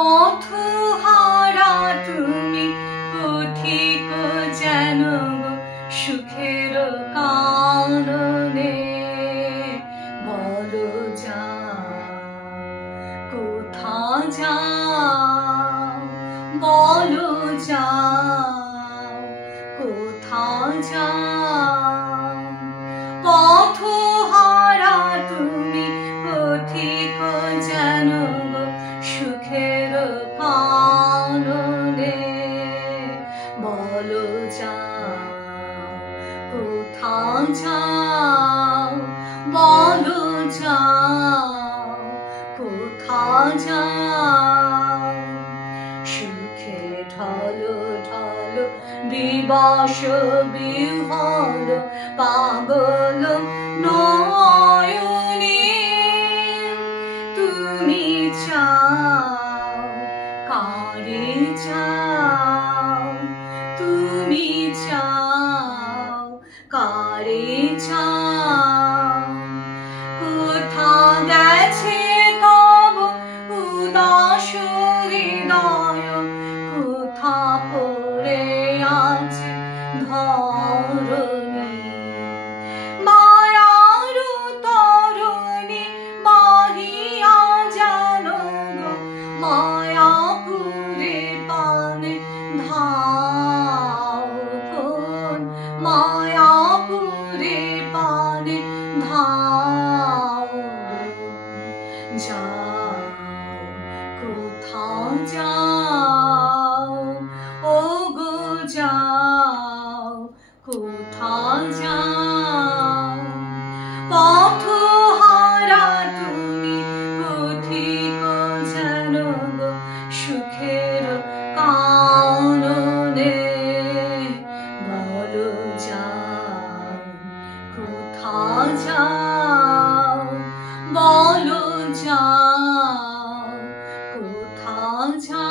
পথহারা তুমি পথিক যেন সুখের কারণে বলো যাও কোথা যাও বলো যাও কোথা যাও পথহারা তুমি পথিক যেন সুখের কারণে বলো যাও কোথা যাও বলো যাও কোথা যাও সুখে ঢলো ঢলো দিবস বিহ্বল পাগল নয়নে তুমি চাও কারে চাও তুমি চাও কারে চাও কোথা গেছে তব উদাস হৃদয় কোথা পড়ে আছে ধরণী মায়ার তরণী বাহিয়া যেন মায়াপুরে পানে ধাও মায়াপুরে পানে ধাও যাও কোথা যাও ও গো যাও কোথা যাও পথহারা তুমি পথিক যেন সুখের কারণে বলো যাও কোথা যাও বলো যাও কোথা যাও।